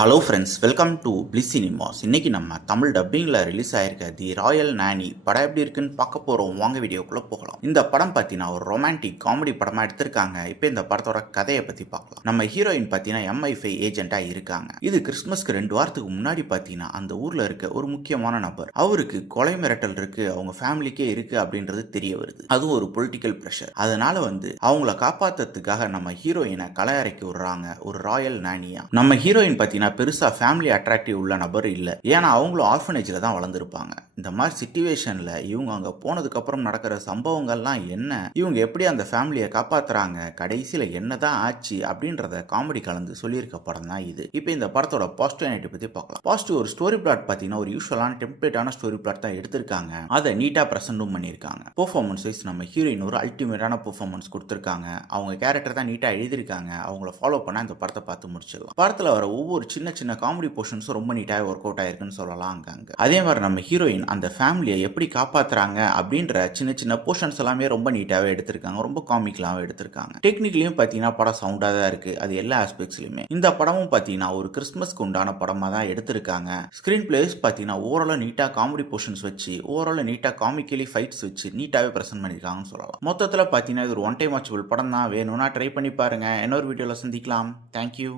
Hello friends, welcome to bliss cinemas. இன்னைக்கு நம்ம Tamil டப்பிங்கில் release ஆயிருக்க தி ராயல் நானி படம் எப்படி இருக்குன்னு பார்க்க போகிறோம். வாங்க வீடியோக்குள்ளே போகலாம். இந்த படம் பார்த்தீங்கன்னா ஒரு ரொமான்டிக் காமெடி படமாக எடுத்திருக்காங்க. இப்போ இந்த படத்தோட கதையை பற்றி பார்க்கலாம். நம்ம ஹீரோயின் பார்த்தீங்கன்னா MI5 ஏஜென்ட்டாக இருக்காங்க. இது கிறிஸ்மஸ்க்கு 2 வாரத்துக்கு முன்னாடி பார்த்தீங்கன்னா அந்த ஊரில் இருக்க ஒரு முக்கியமான நபர், அவருக்கு கொலை மிரட்டல் இருக்கு, அவங்க ஃபேமிலிக்கே இருக்கு அப்படின்றது தெரிய வருது. அதுவும் ஒரு பொலிட்டிக்கல் ப்ரெஷர். அதனால அவங்கள காப்பாற்றுறதுக்காக நம்ம ஹீரோயினை கலையறைக்கு விடுறாங்க ஒரு ராயல் நானியா. நம்ம ஹீரோயின் பார்த்தீங்கன்னா பெருசா ஃபேமிலி அட்ராக்டிவ் உள்ள நபர் இல்ல. ஏன்னா அவங்களும் ஆர்ஃபனேஜ்ல தான் வளர்ந்துருப்பாங்க. இந்த மாதிரி சிச்சுவேஷன்ல இவங்க அங்க போனதுக்கு அப்புறம் நடக்கிற சம்பவங்கள்லாம் என்ன, இவங்க எப்படி அந்த ஃபேமிலியை காப்பாத்துறாங்க, கடைசியில என்னதான் ஆச்சு அப்படின்றத காமெடி கலந்து சொல்லியிருக்க படம் தான் இது. இப்போ இந்த படத்தோட பாசிட்டிவ் நைட் பத்தி பார்க்கலாம். பாசிட்டிவ் ஒரு ஸ்டோரி பிளாட் பார்த்தீங்கன்னா ஒரு யூஸ்வலான டெம்ப்ளேட்டான ஸ்டோரி பிளாட் தான் எடுத்திருக்காங்க. அதை நீட்டா பிரசன்டும் பண்ணியிருக்காங்க. பெர்ஃபார்மன்ஸ் வைஸ் நம்ம ஹீரோயின் ஒரு அல்டிமேட்டான பெர்ஃபார்மன்ஸ் கொடுத்திருக்காங்க. அவங்க கேரக்டர் தான் நீட்டா எழுதியிருக்காங்க. அவங்கள ஃபாலோ பண்ண இந்த படத்தை பார்த்து முடிச்சிடலாம். படத்துல வர ஒவ்வொரு சின்ன சின்ன காமெடி போர்ஷன்ஸும் ரொம்ப நீட்டாக ஒர்க் அவுட் ஆயிருக்குன்னு சொல்லலாம் அங்கங்க. அதே மாதிரி நம்ம ஹீரோயின் அந்த ஃபேமிலியை எப்படி காப்பாத்துறாங்க அப்படின்ற சின்ன சின்ன போர்ஷன்ஸ் எல்லாமே ரொம்ப நீட்டாகவே எடுத்திருக்காங்க. ரொம்ப காமிக்கலாகவும் எடுத்திருக்காங்க. டெக்னிக்கலையும் பார்த்தீங்கன்னா படம் சவுண்டாக தான் இருக்கு. அது எல்லா ஆஸ்பெக்ட்ஸ்லையுமே. இந்த படமும் பார்த்தீங்கன்னா ஒரு கிறிஸ்மஸ்க்கு உண்டான படமாக தான் எடுத்திருக்காங்க. ஸ்கிரீன் பிளேஸ் பார்த்தீங்கன்னா ஓவராலாக நீட்டாக காமெடி போர்ஷன்ஸ் வச்சு, ஓவராலாக நீட்டாக காமிக்கலி ஃபைட்ஸ் வச்சு நீட்டாகவே பிரசன்ட் பண்ணியிருக்காங்கன்னு சொல்லலாம். மொத்தத்தில் பார்த்தீங்கன்னா இது ஒரு ஒன் டைம் வாட்சபிள் படம் தான். வேணும்னா ட்ரை பண்ணி பாருங்க. இன்னொரு வீடியோவில் சந்திக்கலாம். தேங்க்யூ.